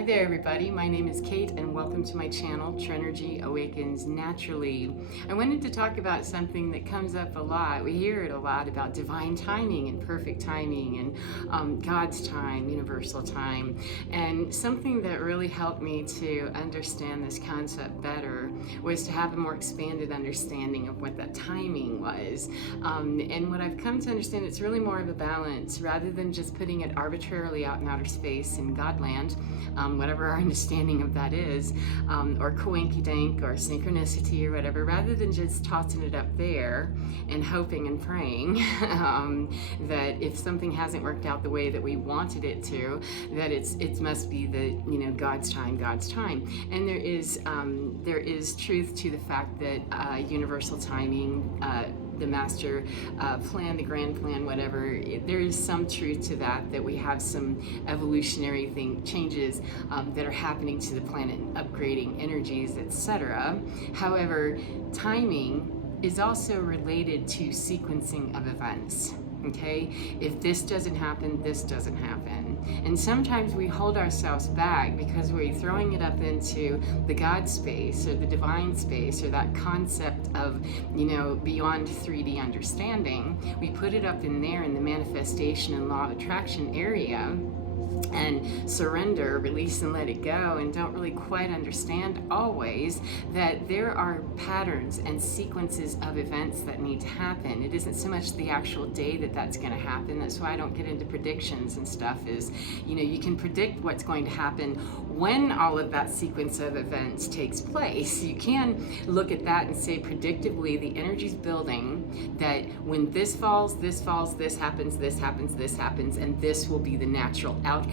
Hi there everybody, my name is Kate and welcome to my channel, Trenergy Awakens Naturally. I wanted to talk about something that comes up a lot. We hear it a lot about divine timing and perfect timing and God's time, universal time. And something that really helped me to understand this concept better was to have a more expanded understanding of what that timing was. And what I've come to understand, it's really more of a balance rather than just putting it arbitrarily out in outer space in Godland. Whatever our understanding of that is, or coinky-dink or synchronicity or whatever, rather than just tossing it up there and hoping and praying that if something hasn't worked out the way that we wanted it to, that it must be God's time, God's time. And there is truth to the fact that universal timing, the master plan, the grand plan, whatever, there is some truth to that we have some evolutionary changes that are happening to the planet, upgrading energies, etc. However, timing is also related to sequencing of events. Okay, if this doesn't happen, this doesn't happen. And sometimes we hold ourselves back because we're throwing it up into the God space or the divine space or that concept of, beyond 3D understanding. We put it up in there in the manifestation and law of attraction area, and surrender, release and let it go, and don't really quite understand always that there are patterns and sequences of events that need to happen. It isn't so much the actual day that's going to happen. That's why I don't get into predictions and stuff is, you can predict what's going to happen when all of that sequence of events takes place. You can look at that and say predictably the energy's building, that when this falls, this happens, this happens, this happens, and this will be the natural outcome.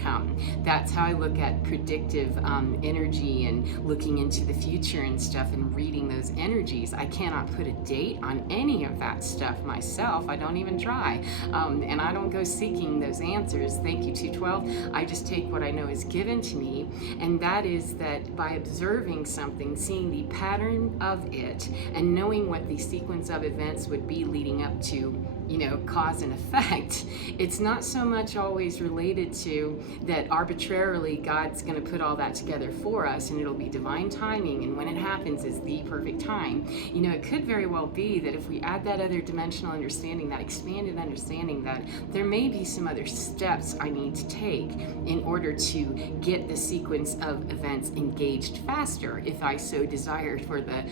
That's how I look at predictive energy and looking into the future and stuff and reading those energies. I cannot put a date on any of that stuff myself. I don't even try. And I don't go seeking those answers. Thank you, 212. I just take what I know is given to me, and that is that by observing something, seeing the pattern of it, and knowing what the sequence of events would be leading up to, cause and effect, it's not so much always related to that arbitrarily God's going to put all that together for us and it'll be divine timing, and when it happens is the perfect time. It could very well be that if we add that other dimensional understanding, that expanded understanding, that there may be some other steps I need to take in order to get the sequence of events engaged faster, if I so desire for the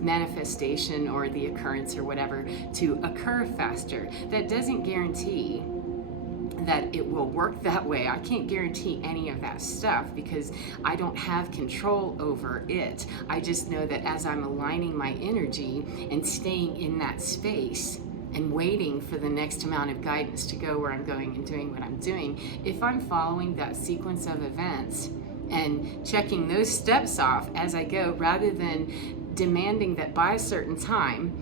manifestation or the occurrence or whatever to occur faster. That doesn't guarantee that it will work that way. I can't guarantee any of that stuff because I don't have control over it. I just know that as I'm aligning my energy and staying in that space and waiting for the next amount of guidance to go where I'm going and doing what I'm doing, if I'm following that sequence of events and checking those steps off as I go, rather than demanding that by a certain time,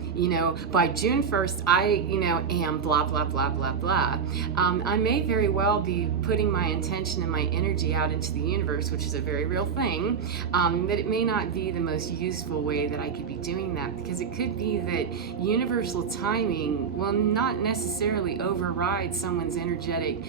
by June 1st, I, am blah, blah, blah, blah, blah. I may very well be putting my intention and my energy out into the universe, which is a very real thing, but it may not be the most useful way that I could be doing that, because it could be that universal timing will not necessarily override someone's energetic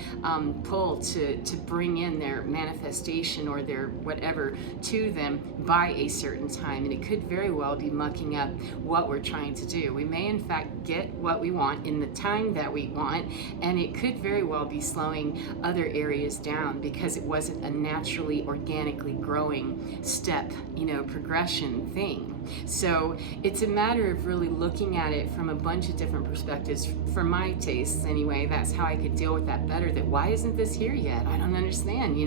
pull to bring in their manifestation or their whatever to them by a certain time, and it could very well be mucking up what we're trying to do. We may in fact get what we want in the time that we want, and it could very well be slowing other areas down because it wasn't a naturally, organically growing step, progression thing. So it's a matter of really looking at it from a bunch of different perspectives. For my tastes anyway, that's how I could deal with that better. That why isn't this here yet? I don't understand,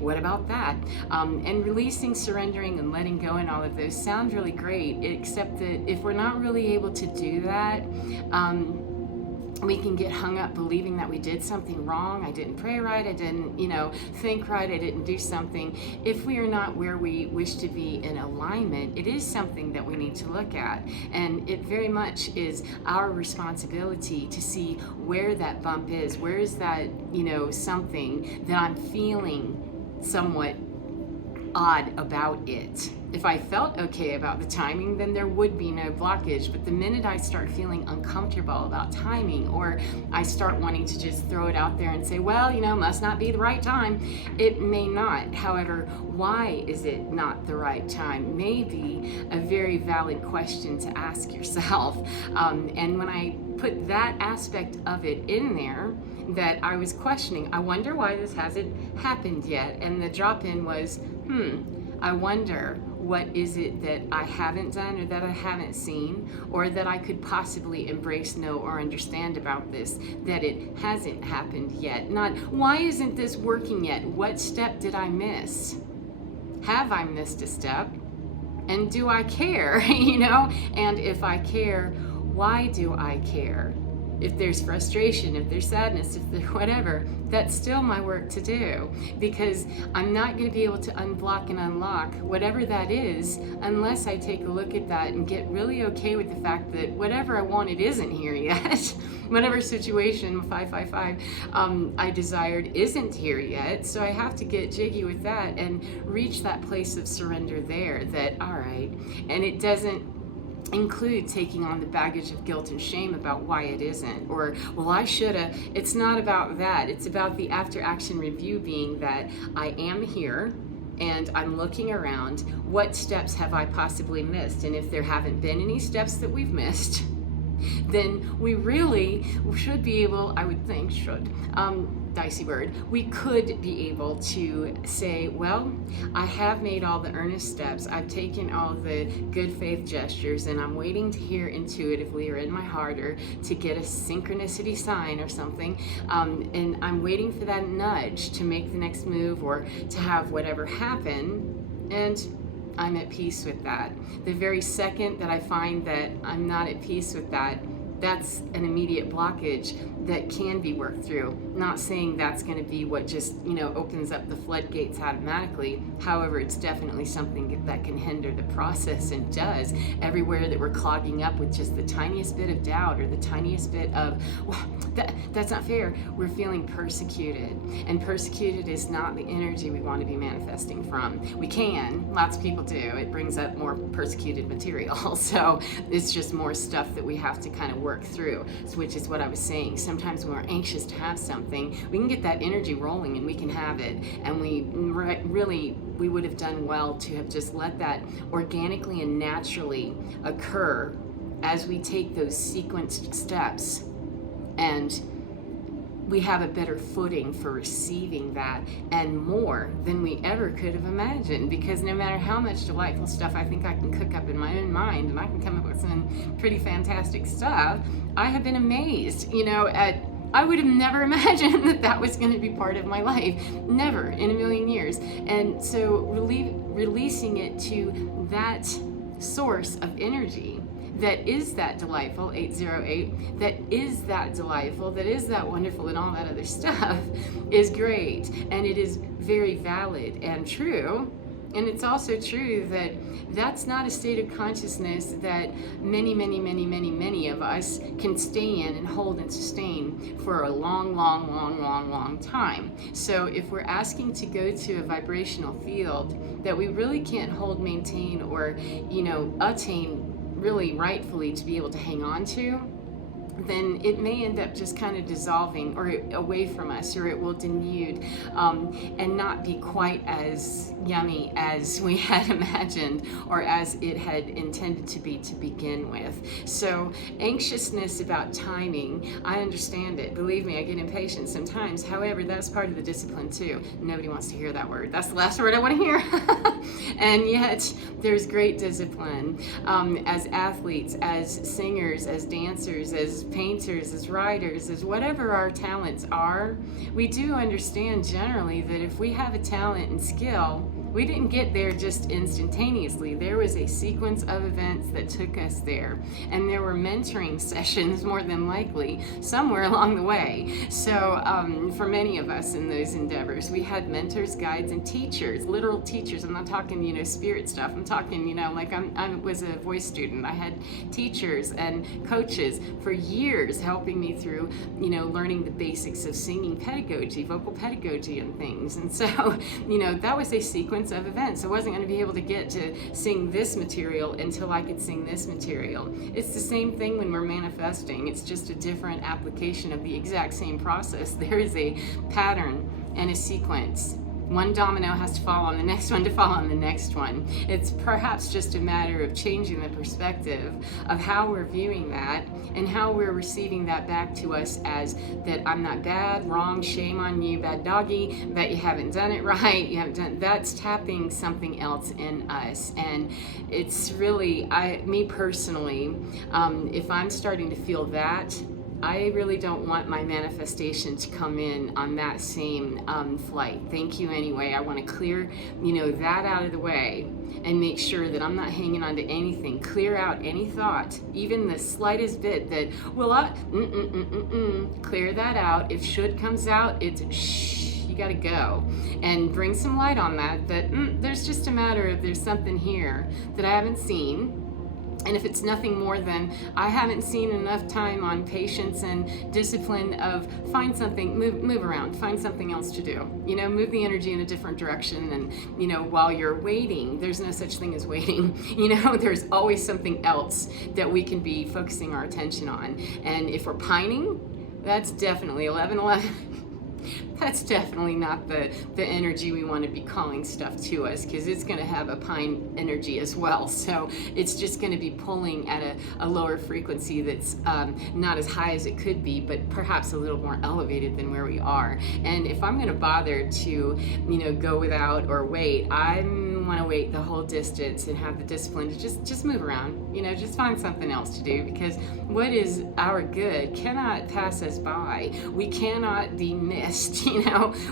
what about that? And releasing, surrendering, and letting go and all of those sound really great, except that if we're not really able to do that, we can get hung up believing that we did something wrong. I didn't pray right, I didn't, think right, I didn't do something. If we are not where we wish to be in alignment, it is something that we need to look at. And it very much is our responsibility to see where that bump is. Where is that, something that I'm feeling somewhat odd about it. If I felt okay about the timing, then there would be no blockage. But the minute I start feeling uncomfortable about timing, or I start wanting to just throw it out there and say, well, must not be the right time, it may not. However, why is it not the right time? May be a very valid question to ask yourself. And when I put that aspect of it in there, that I was questioning, I wonder why this hasn't happened yet. And the drop-in was, I wonder, what is it that I haven't done or that I haven't seen or that I could possibly embrace, know, or understand about this, that it hasn't happened yet? Not, why isn't this working yet? What step did I miss? Have I missed a step? And do I care? And if I care, why do I care? If there's frustration, if there's sadness, if there's whatever, that's still my work to do, because I'm not going to be able to unblock and unlock whatever that is unless I take a look at that and get really okay with the fact that whatever I wanted isn't here yet. Whatever situation 555 I desired isn't here yet. So I have to get jiggy with that and reach that place of surrender there, that all right, and it doesn't include taking on the baggage of guilt and shame about why it isn't, or, well, I shoulda. It's not about that. It's about the after action review being that I am here and I'm looking around. What steps have I possibly missed? And if there haven't been any steps that we've missed, then we really should be able, I would think, dicey word, we could be able to say, well, I have made all the earnest steps, I've taken all the good faith gestures, and I'm waiting to hear intuitively or in my heart or to get a synchronicity sign or something, and I'm waiting for that nudge to make the next move or to have whatever happen, and I'm at peace with that. The very second that I find that I'm not at peace with that, that's an immediate blockage that can be worked through. Not saying that's going to be what just, opens up the floodgates automatically. However, it's definitely something that can hinder the process, and does everywhere that we're clogging up with just the tiniest bit of doubt or the tiniest bit of, well, that's not fair. We're feeling persecuted, and persecuted is not the energy we want to be manifesting from. We can, lots of people do. It brings up more persecuted material. So it's just more stuff that we have to kind of work through, which is what I was saying. Sometimes when we're anxious to have something, we can get that energy rolling and we can have it, and we would have done well to have just let that organically and naturally occur as we take those sequenced steps, and we have a better footing for receiving that, and more than we ever could have imagined. Because no matter how much delightful stuff I think I can cook up in my own mind, and I can come up with some pretty fantastic stuff, I have been amazed, I would have never imagined that was going to be part of my life. Never in a million years. And so releasing it to that source of energy that is that delightful, 808, that is that delightful, that is that wonderful, and all that other stuff is great. And it is very valid and true. And it's also true that that's not a state of consciousness that many of us can stay in and hold and sustain for a long time. So if we're asking to go to a vibrational field that we really can't hold, maintain, or, attain really rightfully to be able to hang on to, then it may end up just kind of dissolving or away from us, or it will denude and not be quite as yummy as we had imagined or as it had intended to be to begin with. So anxiousness about timing, I understand it. Believe me, I get impatient sometimes. However, that's part of the discipline too. Nobody wants to hear that word. That's the last word I want to hear. And yet there's great discipline as athletes, as singers, as dancers, as painters, as writers, as whatever our talents are. We do understand generally that if we have a talent and skill, we didn't get there just instantaneously. There was a sequence of events that took us there, and there were mentoring sessions more than likely somewhere along the way. So for many of us in those endeavors, we had mentors, guides, and teachers, literal teachers. I'm not talking, spirit stuff. I'm talking, like I was a voice student. I had teachers and coaches for years years helping me through, learning the basics of singing pedagogy, vocal pedagogy and things. And so, that was a sequence of events. I wasn't going to be able to get to sing this material until I could sing this material. It's the same thing when we're manifesting. It's just a different application of the exact same process. There is a pattern and a sequence. One domino has to fall on the next one to fall on the next one. It's perhaps just a matter of changing the perspective of how we're viewing that and how we're receiving that back to us as that I'm not bad, wrong, shame on you, bad doggy, that you haven't done it right, you haven't done. That's tapping something else in us. And it's really, me personally, if I'm starting to feel that, I really don't want my manifestation to come in on that same flight. Thank you anyway. I want to clear, that out of the way and make sure that I'm not hanging on to anything. Clear out any thought, even the slightest bit that, clear that out. If should comes out, it's shh, you gotta go. And bring some light on that, there's just a matter of there's something here that I haven't seen. And if it's nothing more than I haven't seen enough time on patience and discipline of find something, move around, find something else to do. Move the energy in a different direction. And, while you're waiting, there's no such thing as waiting. There's always something else that we can be focusing our attention on. And if we're pining, that's definitely 11:11. That's definitely not the energy we want to be calling stuff to us, because it's going to have a pine energy as well. So it's just going to be pulling at a lower frequency that's not as high as it could be, but perhaps a little more elevated than where we are. And if I'm going to bother to, go without or wait, I want to wait the whole distance and have the discipline to just move around, just find something else to do, because what is our good cannot pass us by. We cannot be missed,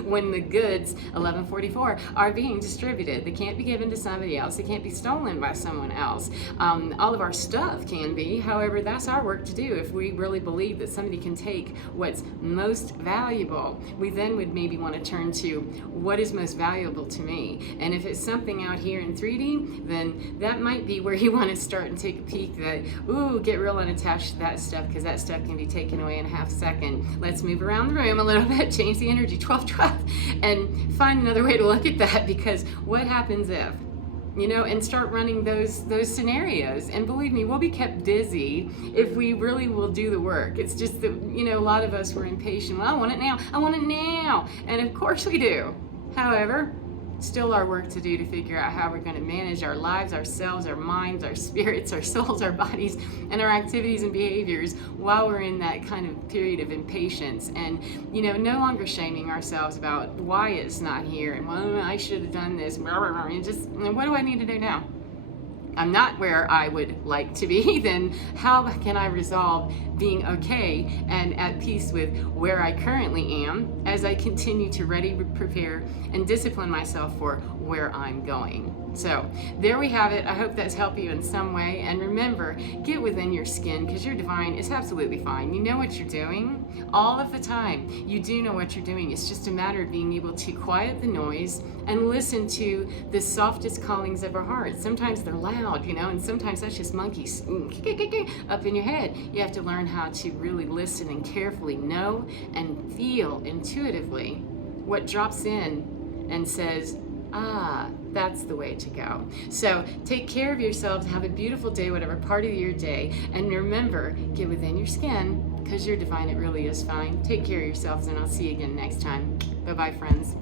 when the goods, 1144, are being distributed. They can't be given to somebody else. They can't be stolen by someone else. All of our stuff can be. However, that's our work to do. If we really believe that somebody can take what's most valuable, we then would maybe want to turn to what is most valuable to me. And if it's something out here in 3D, then that might be where you want to start and take a peek that, get real unattached to that stuff, because that stuff can be taken away in a half second. Let's move around the room a little bit, change the energy, 12-12, and find another way to look at that, because what happens if, and start running those scenarios. And believe me, we'll be kept busy if we really will do the work. It's just that, a lot of us were impatient. Well, I want it now. And of course we do. However, still our work to do to figure out how we're going to manage our lives, ourselves, our minds, our spirits, our souls, our bodies, and our activities and behaviors while we're in that kind of period of impatience. And, no longer shaming ourselves about why it's not here and, well, I should have done this, and just, what do I need to do now? I'm not where I would like to be, then how can I resolve being okay and at peace with where I currently am as I continue to ready, prepare, and discipline myself for where I'm going? So there we have it. I hope that's helped you in some way. And remember, get within your skin, because you're divine. It's absolutely fine. You know what you're doing all of the time. You do know what you're doing. It's just a matter of being able to quiet the noise and listen to the softest callings of our hearts. Sometimes they're loud, and sometimes that's just monkeys up in your head. You have to learn how to really listen and carefully know and feel intuitively what drops in and says, that's the way to go. So take care of yourselves. Have a beautiful day, whatever part of your day. And remember, get within your skin, because you're divine. It really is fine. Take care of yourselves, and I'll see you again next time. Bye-bye, friends.